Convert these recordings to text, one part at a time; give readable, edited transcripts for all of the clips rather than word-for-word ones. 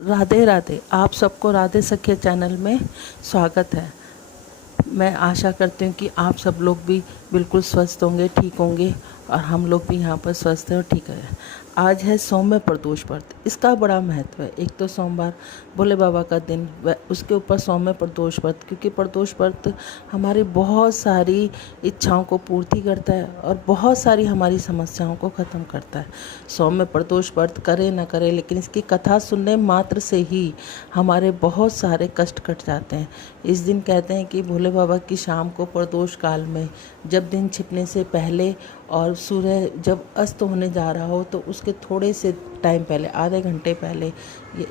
राधे राधे। आप सबको राधे सखिया चैनल में स्वागत है। मैं आशा करती हूँ कि आप सब लोग भी बिल्कुल स्वस्थ होंगे, ठीक होंगे और हम लोग भी यहाँ पर स्वस्थ हैं और ठीक है। आज है सौम्य प्रदोष व्रत। इसका बड़ा महत्व है। एक तो सोमवार भोले बाबा का दिन, व उसके ऊपर सौम्य प्रदोष व्रत, क्योंकि प्रदोष व्रत हमारी बहुत सारी इच्छाओं को पूर्ति करता है और बहुत सारी हमारी समस्याओं को ख़त्म करता है। सौम्य प्रदोष व्रत करे न करे, लेकिन इसकी कथा सुनने मात्र से ही हमारे बहुत सारे कष्ट कट जाते हैं। इस दिन कहते हैं कि भोले बाबा की शाम को प्रदोष काल में, जब दिन छिपने से पहले और सूर्य जब अस्त होने जा रहा हो, तो उसके थोड़े से टाइम पहले, आधे घंटे पहले,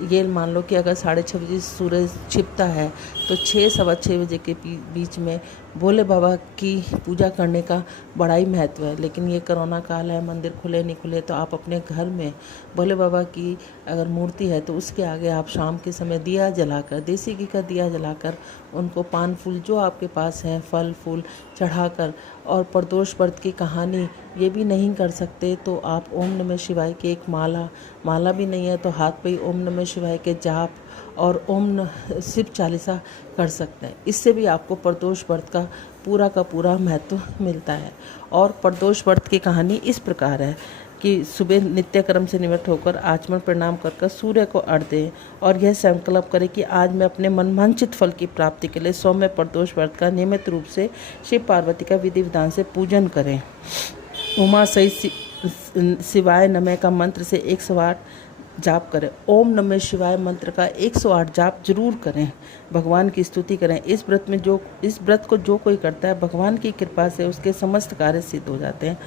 ये मान लो कि अगर 6:30 बजे सूरज छिपता है तो 6 सवा 6 बजे के बीच में भोले बाबा की पूजा करने का बड़ा ही महत्व है। लेकिन ये कोरोना काल है, मंदिर खुले नहीं खुले, तो आप अपने घर में भोले बाबा की अगर मूर्ति है तो उसके आगे आप शाम के समय दिया जलाकर, देसी घी का दिया जलाकर, उनको पान फूल जो आपके पास हैं, फल फूल चढ़ाकर, और प्रदोष व्रत की कहानी ये भी नहीं कर सकते तो आप ओम नमः शिवाय की एक माला भी नहीं है तो हाथ पे ही ओम नमः शिवाय के जाप और शिव चालीसा कर सकते हैं। इससे भी आपको प्रदोष व्रत का पूरा महत्व मिलता है। और प्रदोष व्रत की कहानी इस प्रकार है कि सुबह नित्य कर्म से निवृत्त होकर आचमन प्रणाम कर सूर्य को अर्घ्य दें और यह संकल्प करें कि आज मैं अपने मनवांछित फल की प्राप्ति के लिए सौम्य प्रदोष व्रत का नियमित रूप से शिव पार्वती का विधि विधान से पूजन करें। उमा सहित शिवाय नमः का मंत्र से 108 जाप करें। ओम नमः शिवाय मंत्र का 108 जाप जरूर करें। भगवान की स्तुति करें। इस व्रत को जो कोई करता है, भगवान की कृपा से उसके समस्त कार्य सिद्ध हो जाते हैं।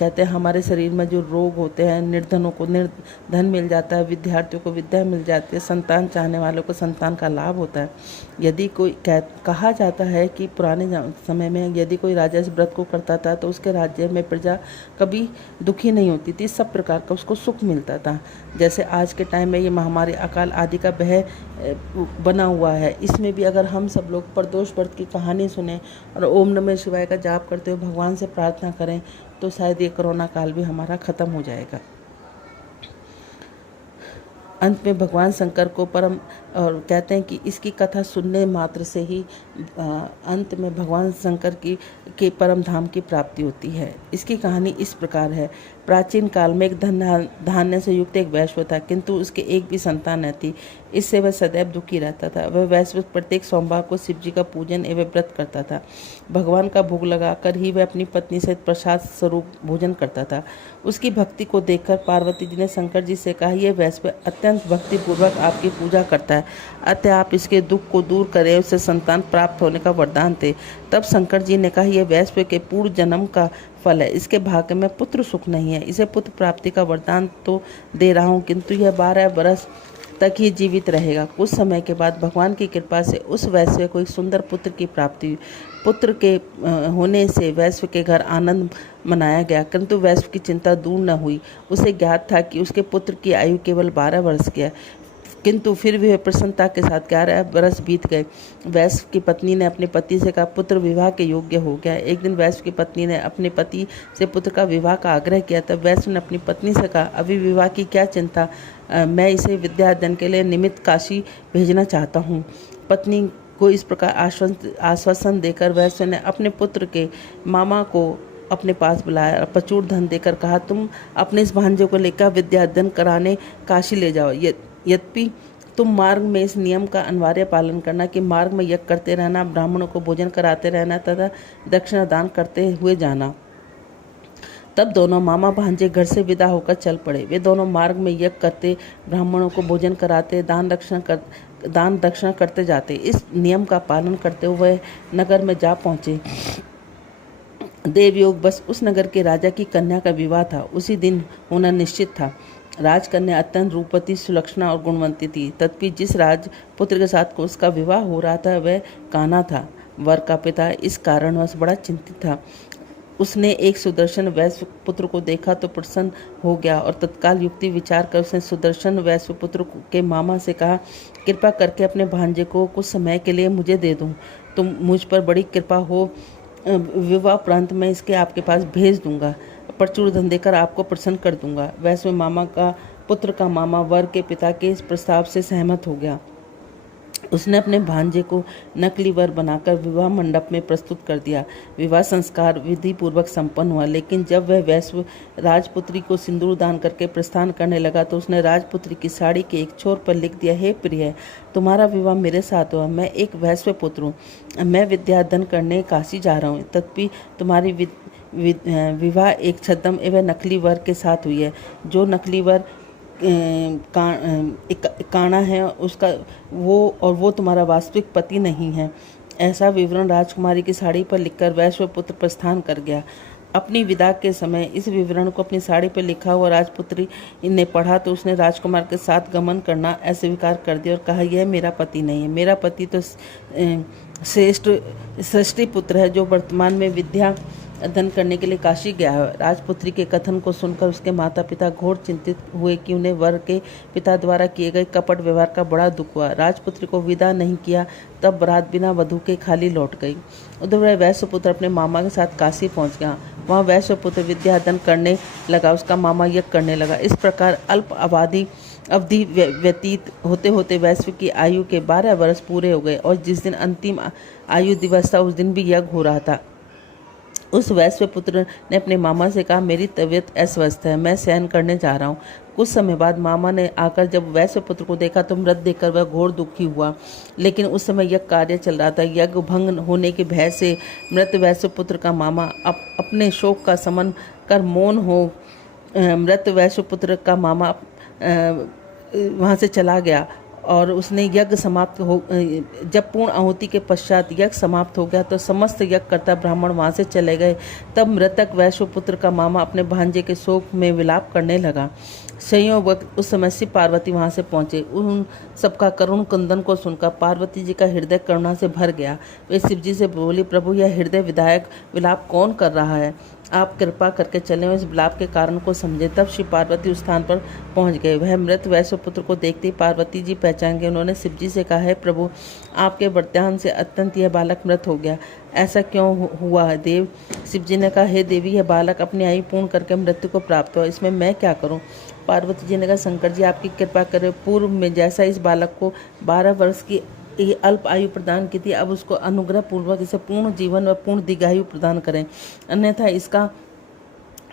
कहते हैं हमारे शरीर में जो रोग होते हैं, निर्धनों को धन मिल जाता है, विद्यार्थियों को विद्या मिल जाती है, संतान चाहने वालों को संतान का लाभ होता है। यदि कोई कहा जाता है कि पुराने समय में यदि कोई राजा इस व्रत को करता था तो उसके राज्य में प्रजा कभी दुखी नहीं होती थी, सब प्रकार का उसको सुख मिलता था। जैसे आज के टाइम में ये महामारी अकाल आदि का भय बना हुआ है, इसमें भी अगर हम सब लोग प्रदोष व्रत की कहानी सुने और ओम नमः शिवाय का जाप करते हुए भगवान से प्रार्थना करें तो शायद ये कोरोना काल भी हमारा ख़त्म हो जाएगा। अंत में भगवान शंकर को परम और कहते हैं कि इसकी कथा सुनने मात्र से ही अंत में भगवान शंकर के परम धाम की प्राप्ति होती है। इसकी कहानी इस प्रकार है। प्राचीन काल में एक धान्य से युक्त एक वैश्य था, किंतु उसके एक भी संतान न थी। इससे वह सदैव दुखी रहता था। वह वैश्य प्रत्येक सोमवार को शिव जी का पूजन एवं व्रत करता था। भगवान का भोग लगाकर ही वह अपनी पत्नी से प्रसाद स्वरूप भोजन करता था। उसकी भक्ति को देखकर पार्वती जी ने शंकर जी से कहा, यह वैश्य अत्यंत भक्तिपूर्वक आपकी पूजा करता है, अतः आप इसके दुख को दूर करें, उसे संतान प्राप्त होने का वरदान थे। तब शंकर जी ने कहा, यह वैश्य के पूर्व जन्म का फल है, इसके भाग्य में पुत्र सुख नहीं है। इसे पुत्र प्राप्ति का वरदान तो दे रहा हूँ, किंतु यह 12 बरस तक ही जीवित रहेगा। कुछ समय के बाद भगवान की कृपा से उस वैश्य को एक सुंदर पुत्र की प्राप्ति हुई। पुत्र के होने से वैश्य के घर आनंद मनाया गया, किंतु वैश्य की चिंता दूर न हुई। उसे ज्ञात था कि उसके पुत्र की आयु केवल 12 वर्ष की है, किंतु फिर भी प्रसन्नता के साथ 11 बरस बीत गए। वैश्य की पत्नी ने अपने पति से कहा, पुत्र विवाह के योग्य हो गया। एक दिन वैश्य की पत्नी ने अपने पति से पुत्र का विवाह का आग्रह किया। तब वैश्य ने अपनी पत्नी से कहा, अभी विवाह की क्या चिंता, मैं इसे विद्या अध्ययन के लिए निमित्त काशी भेजना चाहता हूँ। पत्नी को इस प्रकार आश्वासन देकर वैश्य ने अपने पुत्र के मामा को अपने पास बुलाया और प्रचुर धन देकर कहा, तुम अपने इस भांजे को लेकर विद्या अध्ययन कराने काशी ले जाओ। यद्यपि तुम मार्ग में इस नियम का अनिवार्य पालन करना कि मार्ग में यज्ञ करते रहना, ब्राह्मणों को भोजन कराते रहना तथा दक्षिणा दान करते हुए जाना। तब दोनों मामा भांजे घर से विदा होकर चल पड़े। वे दोनों मार्ग में यज्ञ करते, ब्राह्मणों को भोजन कराते, दान दक्षिणा करते जाते। इस नियम का पालन करते हुए नगर में जा पहुँचे। देवयोग बस उस नगर के राजा की कन्या का विवाह था। उसी दिन होना निश्चित था। राजकन्या अत्यंत रूपवती, सुलक्षणा और गुणवंती थी। तथापि जिस राजपुत्र के साथ उसका विवाह हो रहा था वह कान्हा था। वर का पिता इस कारणवश बड़ा चिंतित था। उसने एक सुदर्शन वैश्य पुत्र को देखा तो प्रसन्न हो गया और तत्काल युक्ति विचार कर उसने सुदर्शन वैश्य पुत्र के मामा से कहा, कृपा करके अपने भांजे को कुछ समय के लिए मुझे दे दूं। तुम मुझ पर बड़ी कृपा हो, विवाह प्रांत में इसके आपके पास भेज दूंगा, प्रचुर धन देकर आपको प्रसन्न कर दूंगा। वैश्य मामा का पुत्र का मामा वर के पिता के इस प्रस्ताव से सहमत हो गया। उसने अपने भांजे को नकली वर बनाकर विवाह मंडप में प्रस्तुत कर दिया। विवाह संस्कार विधि पूर्वक संपन्न हुआ, लेकिन जब वह वैश्य राजपुत्री को सिंदूर दान करके प्रस्थान करने लगा तो उसने राजपुत्री की साड़ी के एक छोर पर लिख दिया, हे प्रिय, तुम्हारा विवाह मेरे साथ हुआ। मैं एक वैश्य पुत्र हूँ, मैं विद्याधन करने काशी जा रहा हूँ। तथापि तुम्हारी विवाह एक छद्म एवं नकली वर के साथ हुई है। जो नकली वर काना है उसका वो तुम्हारा वास्तविक पति नहीं है। ऐसा विवरण राजकुमारी की साड़ी पर लिखकर वैश्य पुत्र प्रस्थान कर गया। अपनी विदा के समय इस विवरण को अपनी साड़ी पर लिखा हुआ राजपुत्री ने पढ़ा तो उसने राजकुमार के साथ गमन करना अस्वीकार कर दिया और कहा, यह मेरा पति नहीं है। मेरा पति तो श्रेष्ठी पुत्र है जो वर्तमान में विद्या अध्ययन करने के लिए काशी गया है। राजपुत्री के कथन को सुनकर उसके माता पिता घोर चिंतित हुए कि उन्हें वर के पिता द्वारा किए गए कपट व्यवहार का बड़ा दुख हुआ। राजपुत्री को विदा नहीं किया, तब बारात बिना वधू के खाली लौट गई। उधर वह वैश्य पुत्र अपने मामा के साथ काशी पहुंच गया। वहाँ वैश्य पुत्र विद्या अध्ययन करने लगा, उसका मामा यज्ञ करने लगा। इस प्रकार अल्प अवधि व्यतीत होते होते वैश्य की आयु के 12 वर्ष पूरे हो गए और जिस दिन अंतिम आयु दिवस था उस दिन भी यज्ञ हो रहा था। उस वैश्य पुत्र ने अपने मामा से कहा, मेरी तबीयत अस्वस्थ है, मैं शयन करने जा रहा हूँ। कुछ समय बाद मामा ने आकर जब वैश्य पुत्र को देखा तो मृत देखकर वह घोर दुखी हुआ, लेकिन उस समय यज्ञ कार्य चल रहा था। यज्ञ भंग होने के भय से मृत वैश्य पुत्र का मामा अपने शोक का शमन कर मौन हो मृत वैश्य पुत्र का मामा वहाँ से चला गया और उसने यज्ञ समाप्त हो जब पूर्ण आहुति के पश्चात यज्ञ समाप्त हो गया तो समस्त यज्ञकर्ता ब्राह्मण वहाँ से चले गए। तब मृतक वैश्य पुत्र का मामा अपने भांजे के शोक में विलाप करने लगा। संयोग उस समय शिव पार्वती वहाँ से पहुँचे। उन सबका करुण क्रंदन को सुनकर पार्वती जी का हृदय करुणा से भर गया। वे शिव जी से बोली, प्रभु, यह हृदय विदायक विलाप कौन कर रहा है? आप कृपा करके चलें, इस विलाप के कारण को समझे। तब शिव पार्वती उस स्थान पर पहुंच गए। वह मृत वैश्य पुत्र को देखते ही पार्वती जी पहचान गए। उन्होंने शिव जी से कहा, है प्रभु, आपके वरदान से अत्यंत यह बालक मृत हो गया, ऐसा क्यों हुआ है देव? शिव जी ने कहा, हे देवी, यह बालक अपनी आयु पूर्ण करके मृत्यु को प्राप्त हुआ, इसमें मैं क्या करूं? पार्वती जी ने कहा, शंकर जी आपकी कृपा करें, पूर्व में जैसा इस बालक को 12 वर्ष की ये अल्प आयु प्रदान की थी, अब उसको अनुग्रह पूर्वक इसे पूर्ण जीवन व पूर्ण दीर्घायु प्रदान करें, अन्यथा इसका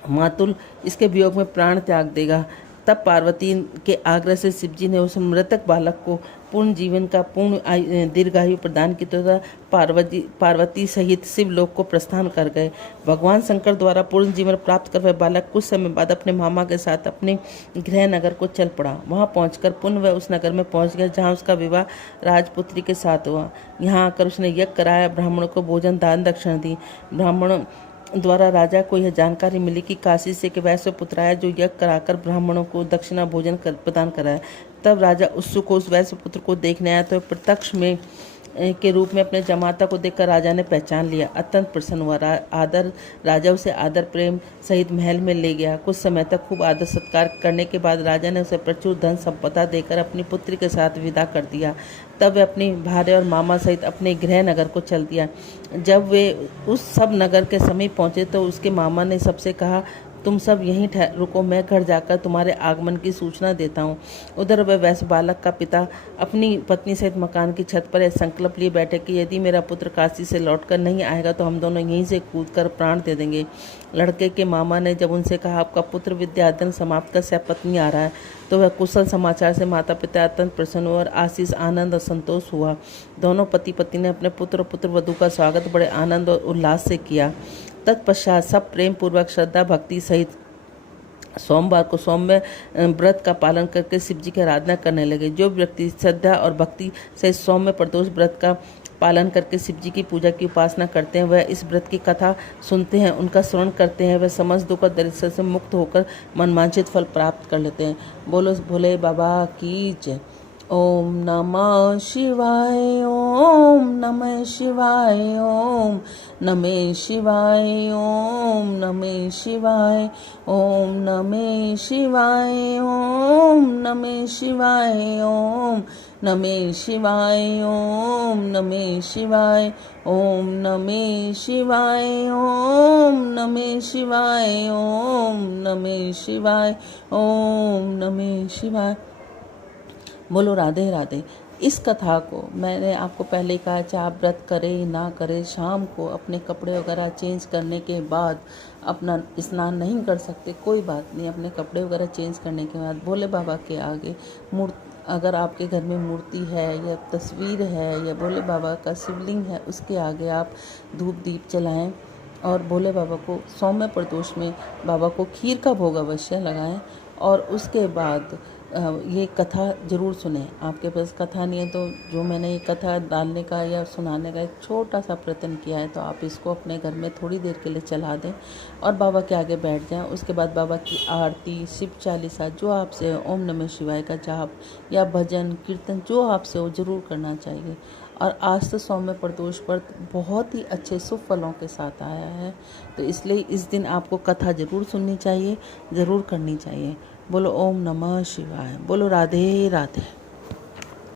मातुल इसके वियोग में प्राण त्याग देगा। तब पार्वती के आग्रह से शिवजी ने उस मृतक बालक को पूर्ण जीवन का पूर्ण दीर्घायु प्रदान की तथा पार्वती सहित शिवलोक को प्रस्थान कर गए। भगवान शंकर द्वारा पूर्ण जीवन प्राप्त कर वह बालक कुछ समय बाद अपने मामा के साथ अपने गृह नगर को चल पड़ा। वहां पहुंचकर पुनः वह उस नगर में पहुंच गया जहां उसका विवाह राजपुत्री के साथ हुआ। यहाँ आकर उसने यज्ञ कराया, ब्राह्मणों को भोजन दान दक्षिणा दी। ब्राह्मणों द्वारा राजा को यह जानकारी मिली कि काशी से एक वैश्य पुत्र आया जो यज्ञ कराकर ब्राह्मणों को दक्षिणा भोजन प्रदान कराया। तब राजा उत्सुक हो उस वैश्य पुत्र को देखने आया तो प्रत्यक्ष में के रूप में अपने जमाता को देखकर राजा ने पहचान लिया। अत्यंत प्रसन्न हुआ। राजा उसे आदर प्रेम सहित महल में ले गया। कुछ समय तक खूब आदर सत्कार करने के बाद राजा ने उसे प्रचुर धन संपदा देकर अपनी पुत्री के साथ विदा कर दिया। तब वे अपनी भार्य और मामा सहित अपने गृह नगर को चल दिया। जब वे उस सब नगर के समीप पहुंचे तो उसके मामा ने सबसे कहा, तुम सब यहीं रुको, मैं घर जाकर तुम्हारे आगमन की सूचना देता हूँ। उधर वह वैश्य बालक का पिता अपनी पत्नी सहित मकान की छत पर यह संकल्प लिए बैठे कि यदि मेरा पुत्र काशी से लौटकर नहीं आएगा तो हम दोनों यहीं से कूदकर प्राण दे देंगे। लड़के के मामा ने जब उनसे कहा, आपका पुत्र विद्या अध्ययन समाप्त कर सपत्नी आ रहा है, तो वह कुशल समाचार से माता पिता अत्यंत प्रसन्न हुए और आशीष आनंद और संतोष हुआ। दोनों पति पत्नी ने अपने पुत्र और पुत्र वधू का स्वागत बड़े आनंद और उल्लास से किया। तत्पश्चात सब प्रेम पूर्वक श्रद्धा भक्ति सहित सोमवार को सौम्य व्रत का पालन करके शिव जी की आराधना करने लगे। जो व्यक्ति श्रद्धा और भक्ति सहित सौम्य प्रदोष व्रत का पालन करके शिव जी की पूजा की उपासना करते हैं, वह इस व्रत की कथा सुनते हैं, उनका श्रवण करते हैं, वह समस्त दुख और दरिद्र से मुक्त होकर मनवांछित फल प्राप्त कर लेते हैं। बोलो भोले बाबा की जय। ओम नमः शिवाय, ओम नमः शिवाय, ओम नमः शिवाय, ओम नमः शिवाय, ओम नमः शिवाय, ओम नमः शिवाय, ओम नमः शिवाय, ओम नमः शिवाय, ओम नमः शिवाय, ओम नमः शिवाय, ओम नमः शिवाय, ओम नमः शिवाय। बोलो राधे राधे। इस कथा को मैंने आपको पहले कहा, चाहे आप व्रत करें ना करें, शाम को अपने कपड़े वगैरह चेंज करने के बाद अपना स्नान नहीं कर सकते, कोई बात नहीं, अपने कपड़े वगैरह चेंज करने के बाद भोले बाबा के आगे अगर आपके घर में मूर्ति है या तस्वीर है या भोले बाबा का शिवलिंग है, उसके आगे आप धूप दीप जलाएं और भोले बाबा को सौम्य प्रदोष में बाबा को खीर का भोग अवश्य लगाएं। और उसके बाद ये कथा ज़रूर सुने। आपके पास कथा नहीं है तो जो मैंने ये कथा डालने का या सुनाने का एक छोटा सा प्रयत्न किया है, तो आप इसको अपने घर में थोड़ी देर के लिए चला दें और बाबा के आगे बैठ जाएं। उसके बाद बाबा की आरती, शिव चालीसा जो आपसे, ओम नमः शिवाय का जाप या भजन कीर्तन जो आपसे हो ज़रूर करना चाहिए। और आज तो सौम्य प्रदोष व्रत बहुत ही अच्छे शुभ फलों के साथ आया है, तो इसलिए इस दिन आपको कथा ज़रूर सुननी चाहिए, ज़रूर करनी चाहिए। बोलो ओम नमः शिवाय, बोलो राधे राधे।